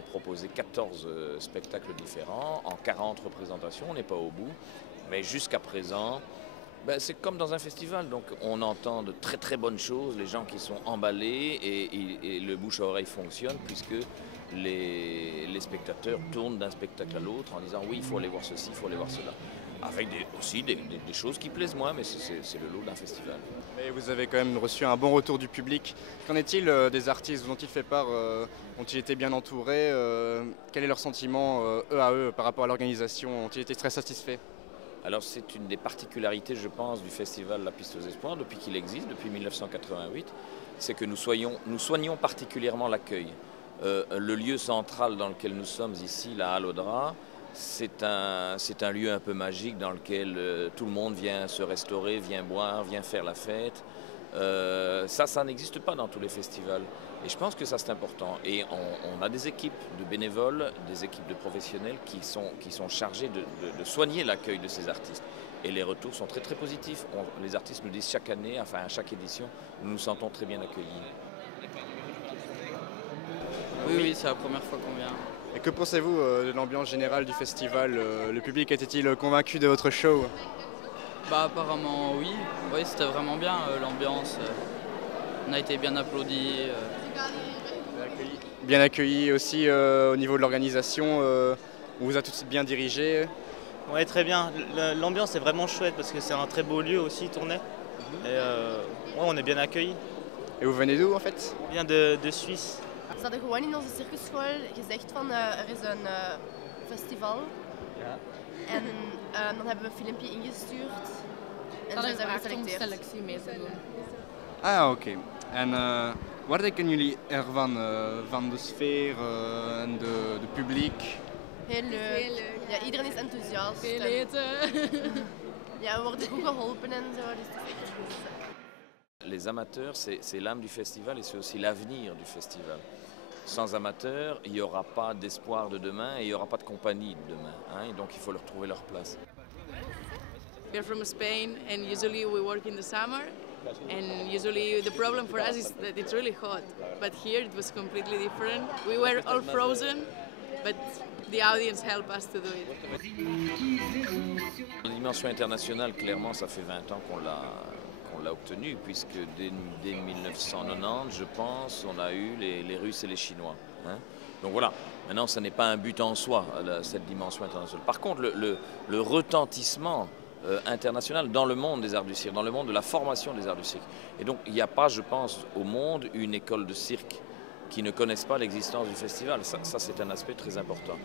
ont proposé 14 spectacles différents, en 40 représentations, on n'est pas au bout. Mais jusqu'à présent, ben, c'est comme dans un festival, donc on entend de très très bonnes choses, les gens qui sont emballés et le bouche à oreille fonctionne puisque les spectateurs tournent d'un spectacle à l'autre en disant oui, il faut aller voir ceci, il faut aller voir cela. Avec aussi des choses qui plaisent moins, mais c'est le lot d'un festival. Et vous avez quand même reçu un bon retour du public. Qu'en est-il des artistes? Vous ont-ils fait part? Ont-ils été bien entourés? Quel est leur sentiment, eux à eux, par rapport à l'organisation? Ont-ils été très satisfaits? Alors c'est une des particularités, je pense, du festival La Piste aux Espoirs, depuis qu'il existe, depuis 1988, c'est que nous soignons particulièrement l'accueil. Le lieu central dans lequel nous sommes ici, la Halle Audra, c'est un lieu un peu magique dans lequel tout le monde vient se restaurer, vient boire, vient faire la fête. Ça n'existe pas dans tous les festivals. Et je pense que ça c'est important. Et on a des équipes de bénévoles, des équipes de professionnels qui sont chargés de soigner l'accueil de ces artistes. Et les retours sont très très positifs. Les artistes nous disent chaque année, enfin à chaque édition, nous nous sentons très bien accueillis. Oui, c'est la première fois qu'on vient. Et que pensez-vous de l'ambiance générale du festival? Le public était-il convaincu de votre show? Bah apparemment oui, c'était vraiment bien l'ambiance. On a été bien applaudis. Bien accueilli aussi au niveau de l'organisation, on vous a tout de suite bien dirigé. Oui, très bien. L'ambiance est vraiment chouette parce que c'est un très beau lieu aussi, tourner. Et ouais, on est bien accueillis. Et vous venez d'où en fait? On vient de Suisse. Ze hadden gewoon in onze circusschool gezegd van er is een festival. Ja. En dan hebben we een filmpje ingestuurd. En zo zijn we geselecteerd. Selectie mee te doen. Ah oké. En wat denken jullie ervan? Van de sfeer en de publiek? Heel leuk. Ja, iedereen is enthousiast. Veel eten. Ja, we worden goed geholpen en zo. Dus het is echt goed. Les amateurs, c'est l'âme du festival et c'est aussi l'avenir du festival. Sans amateurs, il n'y aura pas d'espoir de demain et il n'y aura pas de compagnie de demain. Et donc il faut leur trouver leur place. We're from Spain and usually we work in the summer and usually the problem for us is that it's really hot. But here it was completely different. We were all frozen, but the audience helped us to do it. La dimension internationale, clairement, ça fait 20 ans qu'on l'a obtenue, puisque dès 1990, je pense, on a eu les Russes et les Chinois. Donc voilà, maintenant, ce n'est pas un but en soi, cette dimension internationale. Par contre, le retentissement international dans le monde des arts du cirque, dans le monde de la formation des arts du cirque. Et donc, il n'y a pas, je pense, au monde, une école de cirque qui ne connaisse pas l'existence du festival. Ça c'est un aspect très important.